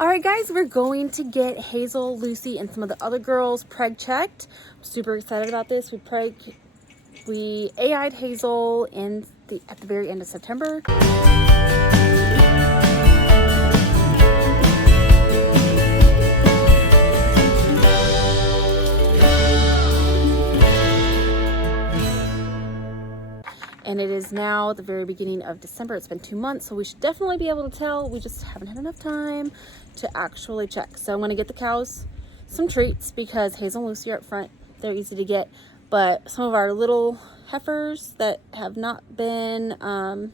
All right, guys, we're going to get Hazel, Lucy, and some of the other girls Preg checked. I'm super excited about this. We AI'd Hazel at the very end of September. And it is now the very beginning of December. It's been 2 months, so we should definitely be able to tell. We just haven't had enough time to actually check. So I'm gonna get the cows some treats because Hazel and Lucy are up front. They're easy to get. But some of our little heifers that have not been, have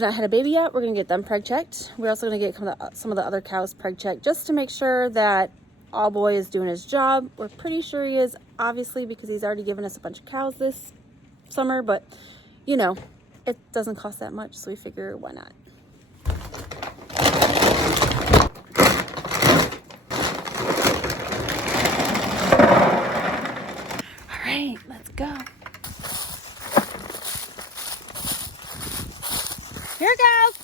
not had a baby yet, we're gonna get them preg checked. We're also gonna get some of the other cows preg checked just to make sure that All Boy is doing his job. We're pretty sure he is, obviously, because he's already given us a bunch of cows this summer, but you know, it doesn't cost that much, so we figure why not. All right, let's go. Here it goes.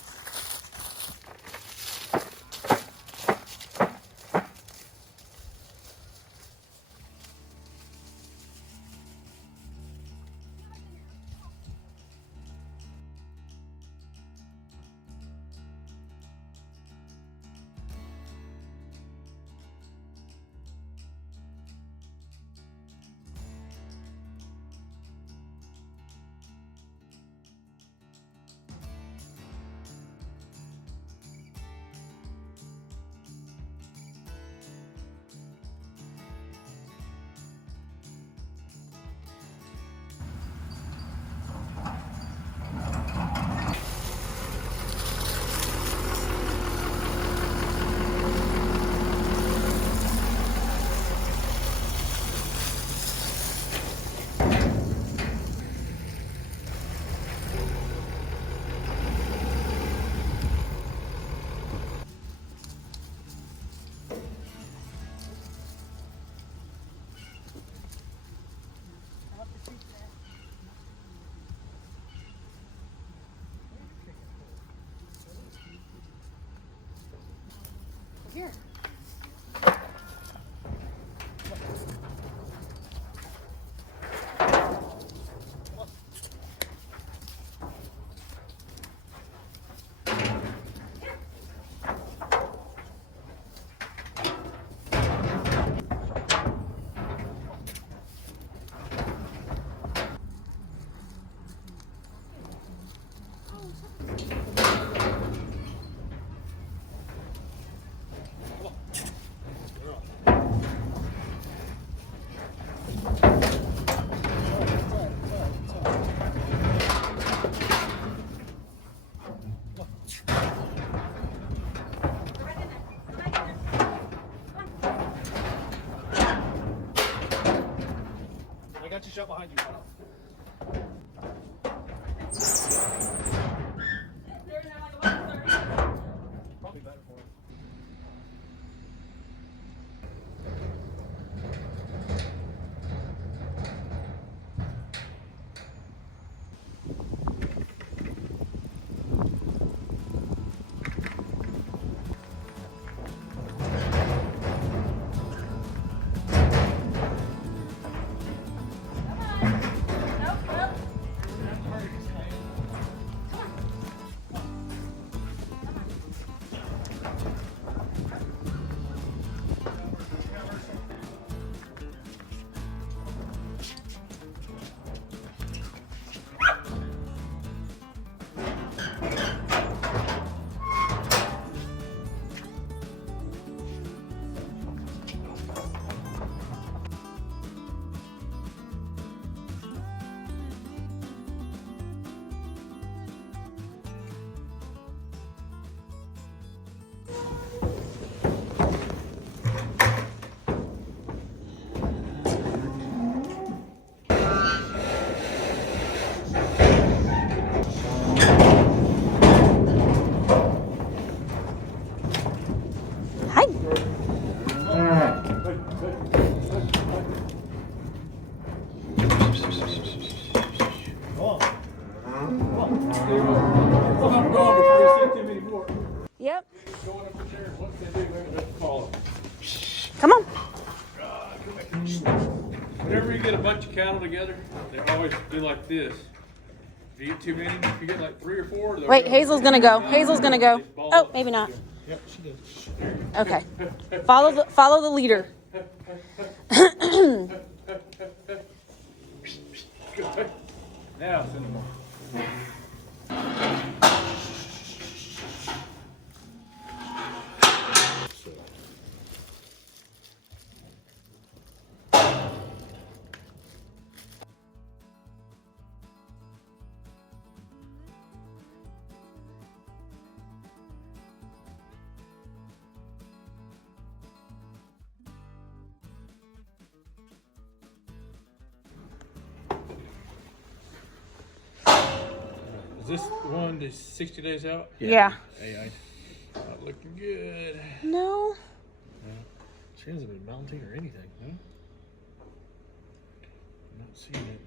Here. I got you shut behind you. Probably better for it. Yep. bunch of cattle together, they always do like this. If you get too many, if you get like 3 or 4, they'll Wait, go. Hazel's gonna go. Hazel's gonna go. Oh, maybe not. Yep, she did. Okay. Follow the leader. Now send them on. Is this one that's 60 days out? Yeah. Hey, not looking good. No. She hasn't been mounting or anything. Huh? Not seeing it.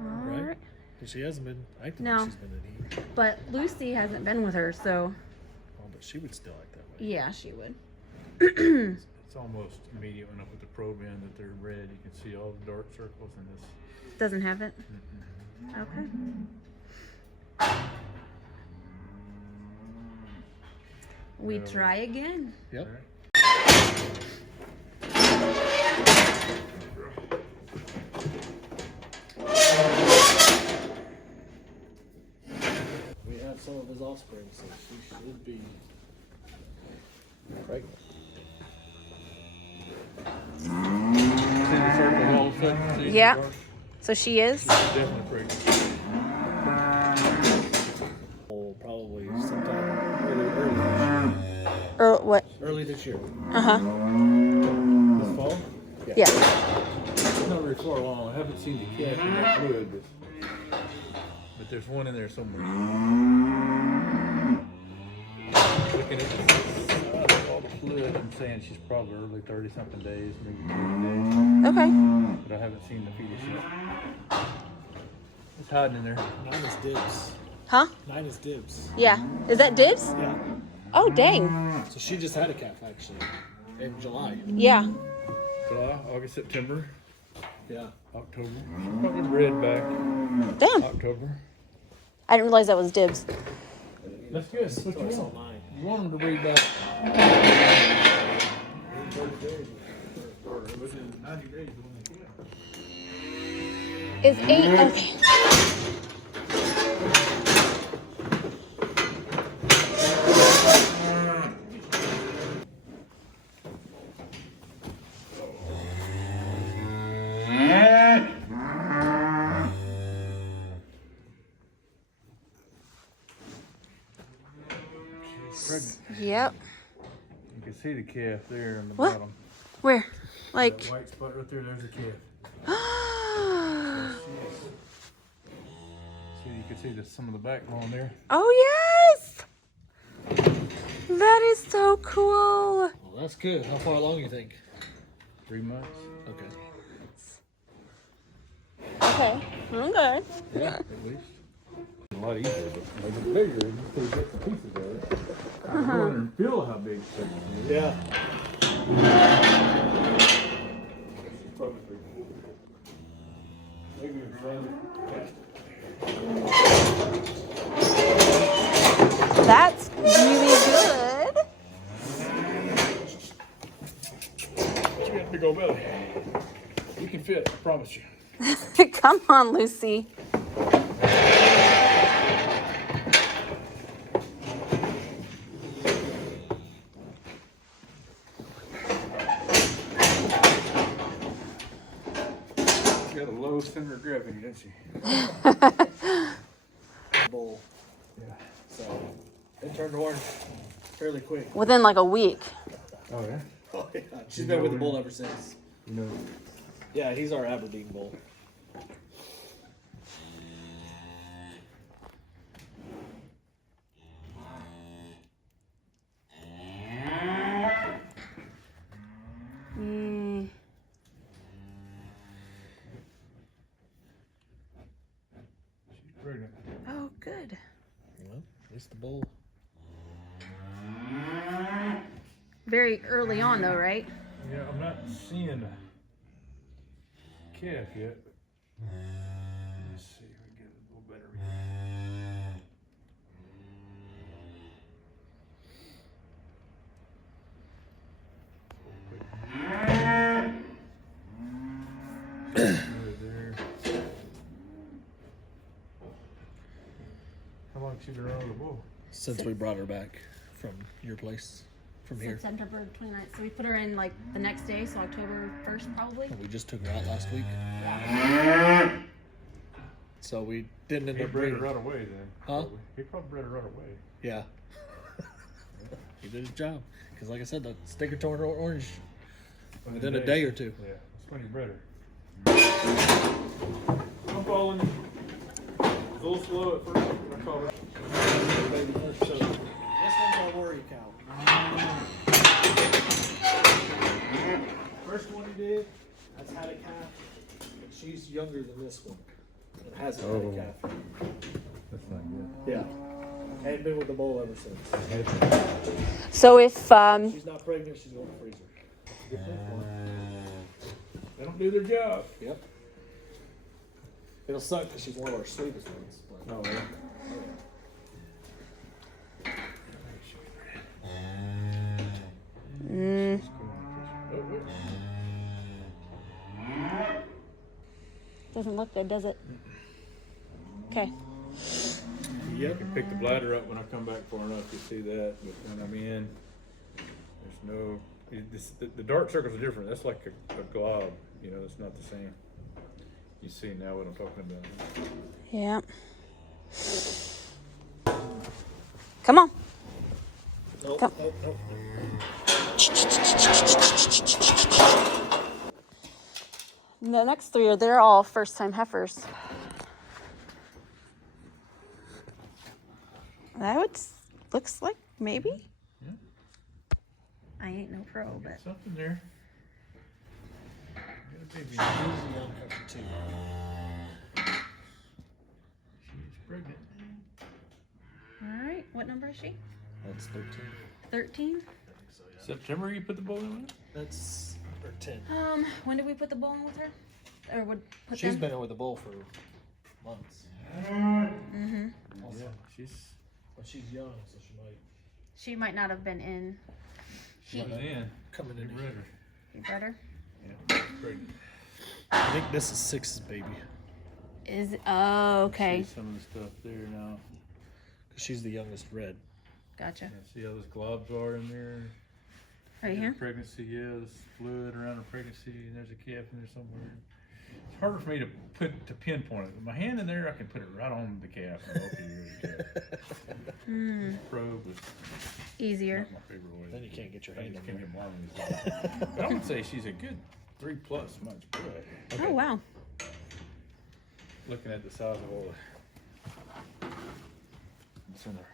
Right? But she hasn't been acting No. like she's been in heat. But Lucy hasn't been with her, so Oh, but she would still act that way. yeah, she would. It's almost immediate when I put the probe in that they're red. You can see all the dark circles in this. Doesn't have it. Okay. We try again. Yep. We have some of his offspring, so she should be pregnant. See the circle all of a sudden? See the Yeah. dark? So she is. She's definitely pregnant. Oh, probably sometime early this year. Or what? Early this year. Uh-huh. This fall? Yeah. It's not very far along. I haven't seen the calf in that fluid, but there's one in there somewhere. Looking at the side of all the fluid, I'm saying she's probably early 30-something days, maybe 30 days. Okay. But I haven't seen the fetus yet. It's hiding in there. Mine is dibs. Huh? Mine is dibs. Yeah. Is that dibs? Yeah. Oh, dang. So she just had a calf actually in July. Yeah. July, August, September, Yeah. October. She's probably bred back Damn. October. I didn't realize that was dibs. That's good. That's what you That's all want. mine. You want them to breed back. Or within 90 days when they can. Is 8 okay? Pregnant. Yep. You can see the calf there in the What? bottom. Where? Like. That white spot right there, there's a calf. See, you can see some of the backbone there. Oh, yes. That is so cool. Well, that's good. How far along you think? 3 months. Okay. Okay. Okay. Yeah, at least. A lot easier, but make it bigger and you still get some pieces of it. I can go in there and feel how big it's is. Yeah. Maybe it's fun. That's really good. You got a big old belly. You can fit, I promise you. Come on, Lucy. She got a low center of gravity, doesn't she? Bowl. Yeah. So it turned orange fairly quick. Within like a week. Oh, yeah? Oh yeah. She's been with the bull ever since. You know, Yeah, he's our Aberdeen bull. Mm. she's pregnant. Oh, good. Well, at least the bull very early on though, right? Yeah, I'm not seeing a calf yet. But let's see if we can get a little better read. There. How long has she been around the bull? Since we brought her back from your place, from here. September 29th. So we put her in like the next day, so October 1st probably. We just took her out last week. So we didn't end He up bred her breeding. right away then. Huh? Probably. He probably bred her right away. Yeah. He did his job. Because like I said, the sticker turned orange within a day or two. Yeah, that's when he bred her. I'm following you. A little slow at first when I called her. So this one's our worry cow. First one he did, that's had a calf. She's younger than this one. It hasn't had a calf. That's not good. Yeah. Ain't been with the bull ever since. So if She's not pregnant, she's going to freeze her. Good thing for her. They don't do their job. Yep. It'll suck because she's one of our sweetest ones. But Oh, yeah. doesn't look good, does it? Okay. You can pick the bladder up when I come back far enough to see that, but when I'm in, there's no. The dark circles are different. That's like a glob. You know, it's not the same. You see now what I'm talking about. Yeah. Come on. nope, Come. nope, nope. The next three they're all first time heifers. That would looks like maybe. Yeah. I ain't no pro, but Something there. Got a baby. She's a young heifer too. She's pregnant. all right. What number is she? That's 13. 13. September you put the bowl in? That's or 10. When did we put the bull in with her? Or would put She's them? been in with the bull for months. Mm-hmm. Yeah, she's But she's young, so She might not have been in. not in. coming in. Bred her. You bred her? Yeah, pregnant. I think this is 6's baby. Is okay. See some of the stuff there now. She's the youngest red. Gotcha. Yeah, see how those globs are in there? Right here. Pregnancy, yeah, there's fluid around the pregnancy, and there's a calf in there somewhere. It's harder for me to pinpoint it. With my hand in there, I can put it right on the calf. And go, okay, here's the calf. Probe was Easier. not my favorite way. Then you can't get your I hand just in can't there. get mine in I would say she's a good 3+ months bred. Oh wow. Looking at the size of all the it's in there.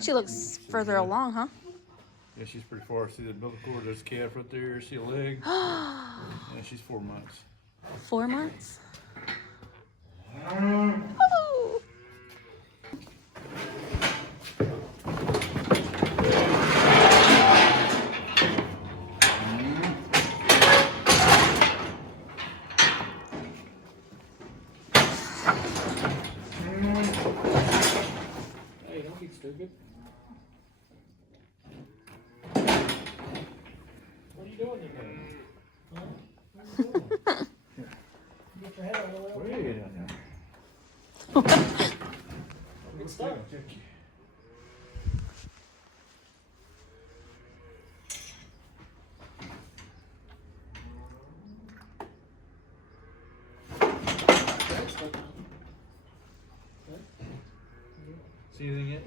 She looks further along, huh? Yeah, she's pretty far. See the umbilical cord? There's a calf right there. See a leg? Yeah, she's 4 months. 4 months. Oh. Hey, don't be stupid. What are you doing there? Huh? What are you doing? Get your head out of the way. Way down there. Good stuff. See anything yet?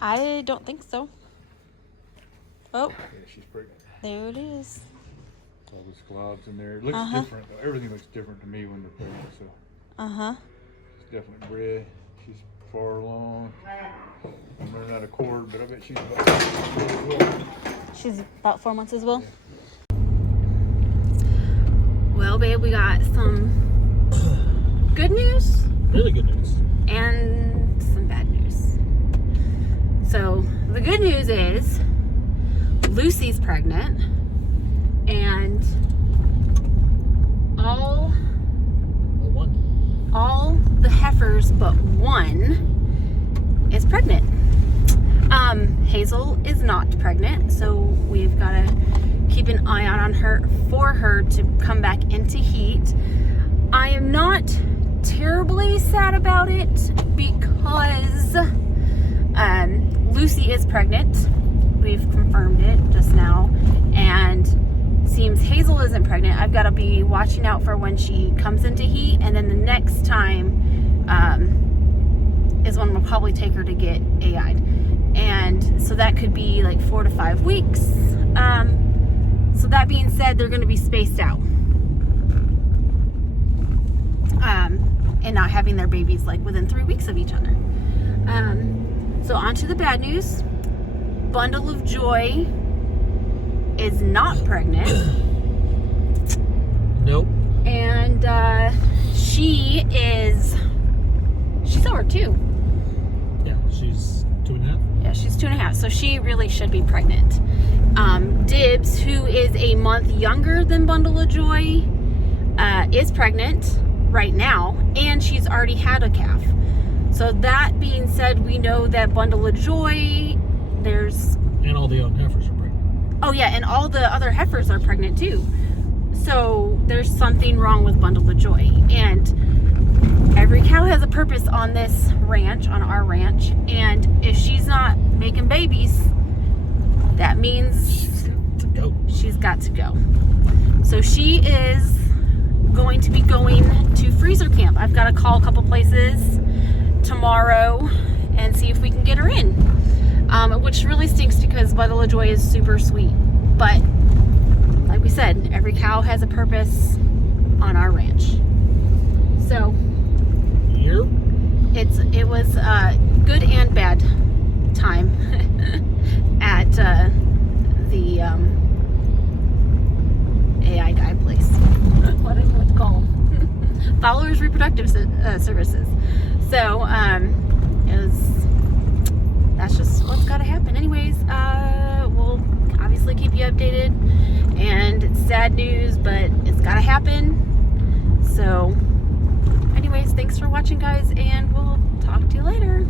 I don't think so. Oh, Yeah, she's pregnant. there it is. All those globs in there. It looks different. Everything looks different to me when they're pregnant. So Uh-huh. she's definitely bred. She's far along. I'm running out a cord, but I bet she's about 4 months as well. She's about 4 months as well. Well, babe, we got some good news Really good news. and some bad news. So the good news is Lucy's pregnant, and all the heifers but one is pregnant. Hazel is not pregnant, so we've got to keep an eye out on her for her to come back into heat. I am not terribly sad about it because Lucy is pregnant. We've confirmed it just now, and seems Hazel isn't pregnant. I've got to be watching out for when she comes into heat, and then the next time is when we'll probably take her to get AI'd, and so that could be like 4 to 5 weeks. So that being said, they're going to be spaced out, and not having their babies like within 3 weeks of each other. So on to the bad news. Bundle of Joy is not pregnant. Nope. And she's over 2. Yeah, she's 2.5. Yeah, she's 2.5, so she really should be pregnant. Dibs, who is a month younger than Bundle of Joy, is pregnant right now, and she's already had a calf. So that being said, we know that Bundle of Joy, And all the other heifers are pregnant. oh yeah, and all the other heifers are pregnant too. So there's something wrong with Bundle of Joy. And every cow has a purpose on this ranch, on our ranch. And if she's not making babies, that means she's got to go. So she is going to be going to freezer camp. I've got to call a couple places tomorrow and see if we can get her in. Which really stinks because Bundle of Joy is super sweet. But like we said, every cow has a purpose on our ranch. So Yep. it was a good and bad time at the AI guy place. What do you want to call them? Followers Reproductive Services. So that's just what's got to happen. Anyways, we'll obviously keep you updated, and it's sad news, but it's got to happen. So anyways, thanks for watching, guys, and we'll talk to you later.